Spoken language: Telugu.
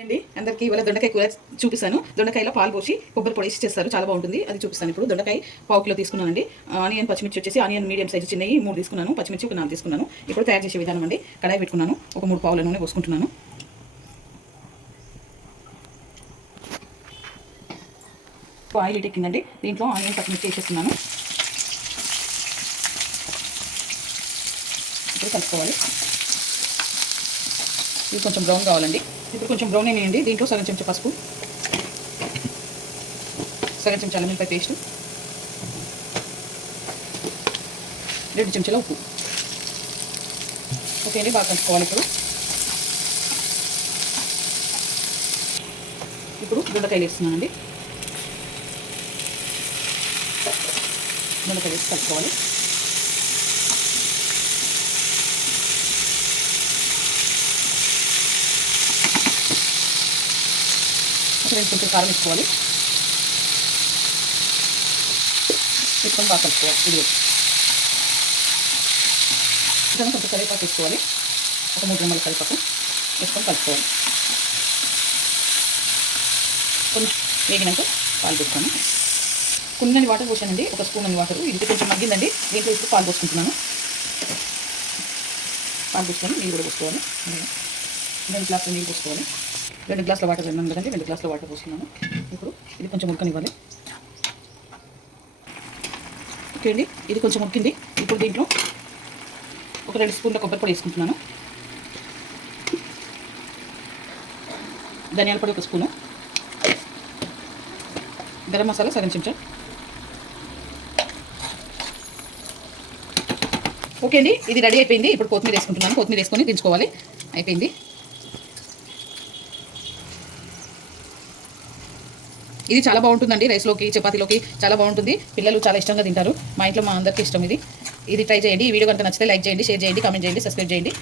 అండి అందరికీ ఇవాళ దొండకాయ కూర చూపిస్తాను. దొండకాయలో పాలు పోసి కొబ్బరి పొడి వేసి చేస్తారు, చాలా బాగుంటుంది. అది చూపిస్తాను. ఇప్పుడు దొండకాయ పావు కిలో తీసుకున్నానండి. ఆనియన్ పచ్చిమిర్చి వచ్చేసి ఆనియన్ మీడియం సైజు చిన్నవి 3 తీసుకున్నాను. పచ్చిమిర్చి ఒక 4 తీసుకున్నాను. ఇప్పుడు తయారు చేసే విధానం అండి. కడాయి పెట్టుకున్నాను. ఒక 3 పావుల నూనె పోసుకుంటున్నాను. ఆయిల్ ఎక్కిందండి. దీంట్లో ఆనియన్ పచ్చిమిర్చి వేసేస్తున్నాను. ఇప్పుడు కలుపుకోవాలి. ఇది కొంచెం బ్రౌన్ కావాలండి. ఇప్పుడు కొంచెం బ్రౌన్ అయినాయండి. దీంట్లో సగం చెంచా పసుపు, సగం చెంచా అల్లం వెల్లిపాయ పేస్ట్, 2 చెంచాల ఉప్పు. ఓకే అండి, బాగా కలుపుకోవాలి. ఇప్పుడు దొండకాయలు వేస్తున్నానండి. దొండకాయలు వేసి కలుపుకోవాలి. కొంచెం కారం వేసుకోవాలి. వేసుకొని బాగా కలుపుకోవాలి. ఇది కొంచెం కరివేపాకు వేసుకోవాలి. ఒక 3 రెమ్మల కరివేపాకు వేసుకొని కలుపుకోవాలి. కొంచెం వేగినాక పాలు పోసుకొని కొన్ని వాటర్ పోసానండి. ఒక స్పూన్ అని వాటర్. ఇది కొంచెం మగ్గిందండి. దీంట్లో ఇప్పుడు పాలు పోసుకుంటున్నాను. పాలు పోసుకొని నీళ్ళు కూడా పోసుకోవాలి. 2 గ్లాసుల నీళ్ళు పోసుకోవాలి. 2 గ్లాసుల వాటర్ అన్నాను కదండి, 2 గ్లాసుల వాటర్ పోసుకున్నాను. ఇప్పుడు ఇది కొంచెం ఉడకనివ్వాలి. ఓకే అండి, ఇది కొంచెం ఉడికింది. ఇప్పుడు దీంట్లో ఒక 2 స్పూన్ల కొబ్బరి పొడి వేసుకుంటున్నాను. ధనియాల పొడి 1 స్పూను, గరం మసాలా సగం చెంచా. ఓకే అండి, ఇది రెడీ అయిపోయింది. ఇప్పుడు కొత్తిమీర వేసుకుంటున్నాను. కొత్తిమీర వేసుకొని దించుకోవాలి. అయిపోయింది. ఇది చాలా బాగుంటుందండి. రైస్లోకి, చపాతీలోకి చాలా బాగుంటుంది. పిల్లలు చాలా ఇష్టంగా తింటారు. మా ఇంట్లో మా అందరికీ ఇష్టం ఇది. ట్రై చేయండి. ఈ వీడియో కనుక నచ్చితే లైక్ చేయండి, షేర్ చేయండి, కామెంట్ చేయండి, సబ్స్క్రైబ్ చేయండి.